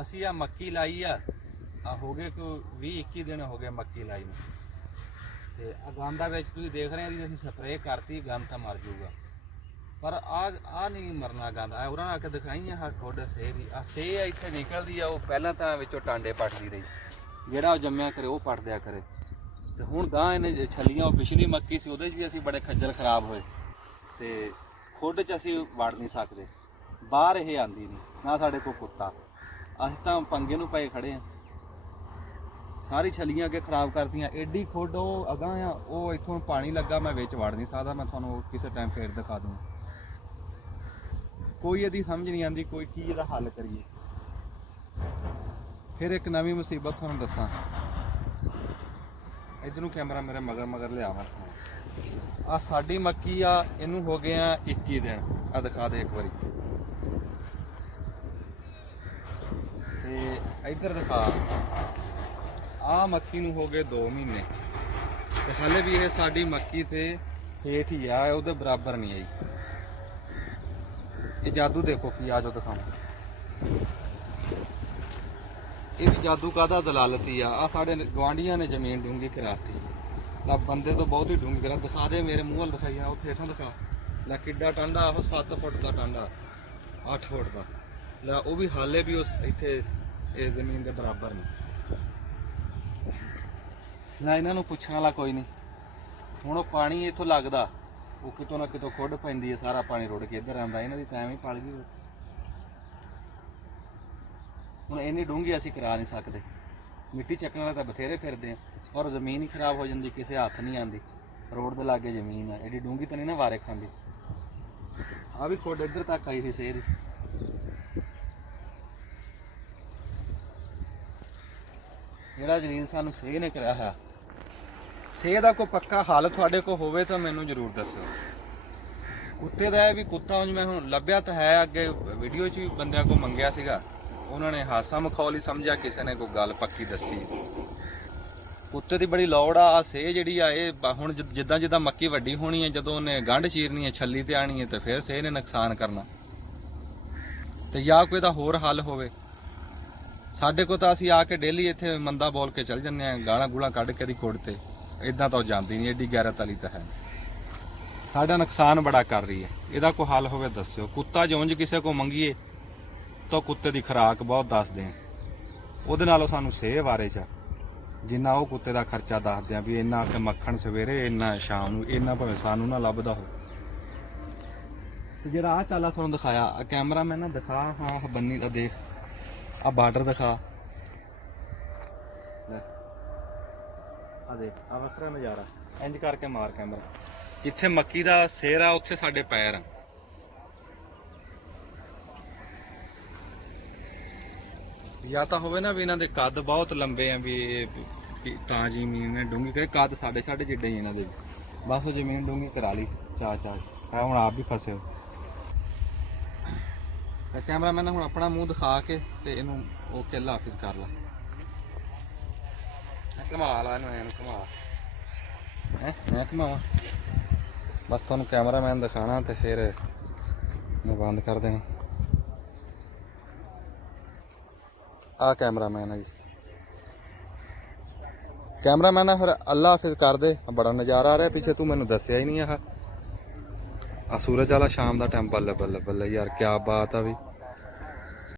ਅਸੀਂ ਆ ਮੱਕੀ ਲਾਈ ਆ ਹੋ ਗਏ ਕੋਈ 20-21 ਦਿਨ ਹੋ ਗਏ ਮੱਕੀ ਲਾਈ ਨੂੰ। ਤੇ ਆ ਗੰਦਾ ਵਿੱਚ ਤੁਸੀਂ ਦੇਖ ਰਹੇ ਆ ਜੀ, ਅਸੀਂ ਸਪਰੇਅ ਕਰਤੀ, ਗੰਦ ਤਾਂ ਮਰ ਜਾਊਗਾ, ਪਰ ਆ ਨਹੀਂ ਮਰਨਾ ਗੰਦ। ਆ ਉਹਨਾਂ ਆ ਕੇ ਦਿਖਾਈ ਆ ਖੁੱਡ ਸੇ ਦੀ, ਆ ਸੇ ਇੱਥੇ ਨਿਕਲਦੀ ਆ। ਉਹ ਪਹਿਲਾਂ ਤਾਂ ਵਿੱਚੋਂ ਟਾਂਡੇ ਪੱਟਦੀ ਰਹੀ, ਜਿਹੜਾ ਉਹ ਜੰਮਿਆ ਕਰੇ ਉਹ ਪੱਟ ਦਿਆ ਕਰੇ। ਤੇ ਹੁਣ ਗਾਂ ਇਹਨੇ ਛੱਲੀਆਂ, ਉਹ ਪਿਛਲੀ ਮੱਕੀ ਸੀ ਉਹਦੇ 'ਚ ਵੀ ਅਸੀਂ ਬੜੇ ਖੱਜਲ ਖਰਾਬ ਹੋਏ। ਤੇ ਖੁੱਡ 'ਚ ਅਸੀਂ ਵੜ ਨਹੀਂ ਸਕਦੇ, ਬਾਹਰ ਇਹ ਆਂਦੀ ਨਹੀਂ, ਨਾ ਸਾਡੇ ਕੋਲ ਕੁੱਤਾ। ਅਸੀਂ ਤਾਂ ਪੰਗੇ ਨੂੰ ਪਏ ਖੜੇ ਆ, ਸਾਰੀ ਛਲੀਆਂ ਅੱਗੇ ਖਰਾਬ ਕਰਤੀਆਂ। ਐਡੀ ਖੁੱਡ ਉਹ ਅਗਾਂ ਆ, ਉਹ ਇੱਥੋਂ ਪਾਣੀ ਲੱਗਾ, ਮੈਂ ਵਿੱਚ ਵੜ ਨਹੀਂ ਸਕਦਾ। ਮੈਂ ਤੁਹਾਨੂੰ ਕਿਸੇ ਟਾਈਮ ਫੇਰ ਦਿਖਾ ਦੂੰ। ਕੋਈ ਇਹਦੀ ਸਮਝ ਨਹੀਂ ਆਉਂਦੀ, ਕੋਈ ਕੀ ਇਹਦਾ ਹੱਲ ਕਰੀਏ। ਫਿਰ ਇੱਕ ਨਵੀਂ ਮੁਸੀਬਤ ਤੁਹਾਨੂੰ ਦੱਸਾਂ। ਇੱਧਰ ਨੂੰ ਕੈਮਰਾ ਮੇਰੇ ਮਗਰ ਲਿਆਵਾਂ। ਆ ਸਾਡੀ ਮੱਕੀ ਆ, ਇਹਨੂੰ ਹੋ ਗਏ ਆ 21 ਦਿਨ। ਆ ਦਿਖਾ ਦੇ ਇੱਕ ਵਾਰੀ, ਤੇ ਇੱਧਰ ਦਿਖਾ। ਆ ਮੱਕੀ ਨੂੰ ਹੋ ਗਏ 2 ਮਹੀਨੇ, ਤੇ ਹਾਲੇ ਵੀ ਇਹ ਸਾਡੀ ਮੱਕੀ ਤੇ ਹੇਠ ਹੀ ਆ, ਉਹਦੇ ਬਰਾਬਰ ਨਹੀਂ ਆਈ। ਇਹ ਜਾਦੂ ਦੇਖੋ ਕੀ ਆ, ਜੋ ਦਿਖਾਵਾਂ। ਇਹ ਵੀ ਜਾਦੂ ਕਾਹਦਾ, ਦਲਾਲਤੀ ਆ। ਆ ਸਾਡੇ ਗਵਾਂਢੀਆਂ ਨੇ ਜ਼ਮੀਨ ਡੂੰਗੀ ਕਰਾਤੀ। ਲਾ ਬੰਦੇ ਤੋਂ ਬਹੁਤ ਹੀ ਡੂੰਗੀ ਕਰਾ। ਦਿਖਾ ਦੇ ਮੇਰੇ ਮੂੰਹ ਵੱਲ ਦਿਖਾਈ ਆ, ਉੱਥੇ ਹੇਠਾਂ ਦਿਖਾ ਲੈ ਕਿੱਡਾ ਟਾਂਡਾ। ਉਹ 7 ਫੁੱਟ ਦਾ ਟਾਂਡਾ, 8 ਫੁੱਟ ਦਾ। ਲੈ ਉਹ ਵੀ ਹਾਲੇ ਵੀ ਉਸ ਇੱਥੇ ਇਸ ਜ਼ਮੀਨ ਦੇ ਬਰਾਬਰ ਨਹੀਂ। ਲੈ ਇਹਨਾਂ ਨੂੰ ਪੁੱਛਣ ਵਾਲਾ ਕੋਈ ਨਹੀਂ। ਹੁਣ ਉਹ ਪਾਣੀ ਇੱਥੋਂ ਲੱਗਦਾ, ਉਹ ਕਿਤੋਂ ਨਾ ਕਿਤੋਂ ਖੁੱਡ ਪੈਂਦੀ ਹੈ, ਸਾਰਾ ਪਾਣੀ ਰੁੜ ਕੇ ਇੱਧਰ ਆਉਂਦਾ। ਇਹਨਾਂ ਦੀ ਤਾਂ ਐਵੇਂ ਪਲ ਗਈ। ਹੁਣ ਇੰਨੀ ਡੂੰਘੀ ਅਸੀਂ ਕਰਾ ਨਹੀਂ ਸਕਦੇ। ਮਿੱਟੀ ਚੱਕਣ ਵਾਲੇ ਤਾਂ ਬਥੇਰੇ ਫਿਰਦੇ ਆ, ਔਰ ਜ਼ਮੀਨ ਹੀ ਖਰਾਬ ਹੋ ਜਾਂਦੀ, ਕਿਸੇ ਹੱਥ ਨਹੀਂ ਆਉਂਦੀ। ਰੋਡ ਦੇ ਲਾਗੇ ਜ਼ਮੀਨ ਆ, ਐਡੀ ਡੂੰਘੀ ਤਾਂ ਨਹੀਂ ਨਾ ਵਾਰੇ ਖਾਂਦੀ। ਆ ਵੀ ਖੁੱਡ ਇੱਧਰ ਤੱਕ ਆਈ ਹੋਈ ਸੇਰ। ਜਿਹੜਾ ਜ਼ਮੀਨ ਸਾਨੂੰ ਸੇਹ ਨੇ ਕਰਿਆ ਹੈ, ਸੇਹ ਦਾ ਕੋਈ ਪੱਕਾ ਹੱਲ ਤੁਹਾਡੇ ਕੋਲ ਹੋਵੇ ਤਾਂ ਮੈਨੂੰ ਜ਼ਰੂਰ ਦੱਸਿਓ। ਕੁੱਤੇ ਦਾ ਇਹ ਵੀ ਕੁੱਤਾ ਉਂਝ ਮੈਂ ਹੁਣ ਲੱਭਿਆ ਤਾਂ ਹੈ, ਅੱਗੇ ਵੀਡੀਓ 'ਚ ਵੀ ਬੰਦਿਆਂ ਕੋਲ ਮੰਗਿਆ ਸੀਗਾ, ਉਹਨਾਂ ਨੇ ਹਾਸਾ ਮਖੌਲ ਸਮਝਿਆ, ਕਿਸੇ ਨੇ ਕੋਈ ਗੱਲ ਪੱਕੀ ਦੱਸੀ। ਕੁੱਤੇ ਦੀ ਬੜੀ ਲੋੜ ਆ। ਸੇਹ ਜਿਹੜੀ ਆ ਇਹ ਹੁਣ ਜਿੱਦਾਂ ਜਿੱਦਾਂ ਮੱਕੀ ਵੱਡੀ ਹੋਣੀ ਹੈ, ਜਦੋਂ ਉਹਨੇ ਗੰਢ ਚੀਰਨੀ ਹੈ, ਛੱਲੀ ਤੇ ਆਣੀ ਹੈ, ਤੇ ਫਿਰ ਸੇਹ ਨੇ ਨੁਕਸਾਨ ਕਰਨਾ। ਤੇ ਜਾਂ ਕੋਈ ਦਾ ਹੋਰ ਹੱਲ ਹੋਵੇ। ਸਾਡੇ ਕੋਲ ਤਾਂ ਅਸੀਂ ਆ ਕੇ ਡੇਲੀ ਇੱਥੇ ਮੰਦਾ ਬੋਲ ਕੇ ਚੱਲ ਜੰਨੇ ਆ, ਗਾਲਾਂ ਗੂਲਾਂ ਕੱਢ ਕੇ ਦੀ ਖੁੱਡ ਤੇ। ਇਦਾਂ ਤਾਂ ਉਹ ਜਾਂਦੀ ਨਹੀਂ, ਐਡੀ ਗੈਰਤ ਵਾਲੀ ਤਾਂ ਹੈ। ਸਾਡਾ ਨੁਕਸਾਨ ਬੜਾ ਕਰ ਰਹੀ ਹੈ, ਇਹਦਾ ਕੋਈ ਹੱਲ ਹੋਵੇ ਦੱਸਿਓ। ਕੁੱਤਾ ਜੋਂਜ ਕਿਸੇ ਕੋ ਮੰਗੀਏ ਤਾਂ ਕੁੱਤੇ ਦੀ ਖੁਰਾਕ ਬਹੁਤ ਦੱਸਦੇ ਆ, ਉਹਦੇ ਨਾਲੋਂ ਸਾਨੂੰ ਸੇਹ ਬਾਰੇ ਚ ਜਿੰਨਾ ਉਹ ਕੁੱਤੇ ਦਾ ਖਰਚਾ ਦੱਸਦੇ ਆ ਵੀ ਇੰਨਾ ਕਿ ਮੱਖਣ ਸਵੇਰੇ, ਇੰਨਾ ਸ਼ਾਮ ਨੂੰ, ਇੰਨਾ ਭਾਵੇਂ ਸਾਨੂੰ ਨਾ ਲੱਭਦਾ ਹੋ। ਤੇ ਜਿਹੜਾ ਆਹ ਚਾਲਾ ਤੁਹਾਨੂੰ ਦਿਖਾਇਆ, ਆ ਕੈਮਰਾ ਮੈਂ ਨਾ ਦਿਖਾ, ਹਾਂ ਬੰਨੀ ਦਾ ਦੇਖ, ਆ ਬਾਰਡਰ ਦਿਖਾ, ਆ ਦੇਖ, ਆ ਵੱਖਰਾ ਨਜ਼ਾਰਾ। ਇੰਜ ਕਰਕੇ ਮਾਰ ਕੈਮਰਾ। ਜਿੱਥੇ ਮੱਕੀ ਦਾ ਸੇਰ ਆ, ਉੱਥੇ ਸਾਡੇ ਪੈਰ ਆ। ਜਾਂ ਤਾਂ ਹੋਵੇ ਨਾ ਵੀ ਇਹਨਾਂ ਦੇ ਕੱਦ ਬਹੁਤ ਲੰਬੇ ਆ, ਵੀ ਤਾਂ ਜ਼ਮੀਨ ਨੇ ਡੂੰਗੀ ਕਰੇ। ਕੱਦ ਸਾਡੇ ਜਿੱਡੇ ਹੀ ਇਹਨਾਂ ਦੇ, ਬਸ ਉਹ ਜ਼ਮੀਨ ਡੂੰਗੀ ਕਰਾ ਲਈ ਚਾਹ ਹੁਣ ਆਪ ਵੀ ਫਸੇ ਹੋ। ਤੇ ਕੈਮਰਾਮੈਨ ਨੇ ਹੁਣ ਆਪਣਾ ਮੂੰਹ ਦਿਖਾ ਕੇ ਤੇ ਇਹਨੂੰ ਓਕੇ ਅੱਲਾ ਹਾਫਿਜ਼ ਕਰ ਲਾ। ਘੁਮਾ ਲਾ ਇਹਨੂੰ, ਐਨ ਘੁਮਾ ਮੈਂ ਘੁਮਾਵਾਂ ਬਸ। ਤੁਹਾਨੂੰ ਕੈਮਰਾਮੈਨ ਦਿਖਾਣਾ ਤੇ ਫਿਰ ਮੈਂ ਬੰਦ ਕਰ ਦੇਣਾ। ਆ ਕੈਮਰਾਮੈਨ ਹੈ ਜੀ, ਕੈਮਰਾਮੈਨ ਆ। ਫਿਰ ਅੱਲਾ ਹਾਫਿਜ਼ ਕਰ ਦੇ। ਬੜਾ ਨਜ਼ਾਰਾ ਆ ਰਿਹਾ ਪਿੱਛੇ, ਤੂੰ ਮੈਨੂੰ ਦੱਸਿਆ ਹੀ ਨਹੀਂ। ਆਹ ਸੂਰਜ ਵਾਲਾ ਸ਼ਾਮ ਦਾ ਟਾਈਮ, ਬੱਲੇ ਬੱਲੇ ਬੱਲੇ ਯਾਰ, ਕਿਆ ਬਾਤ ਆ ਵੀ।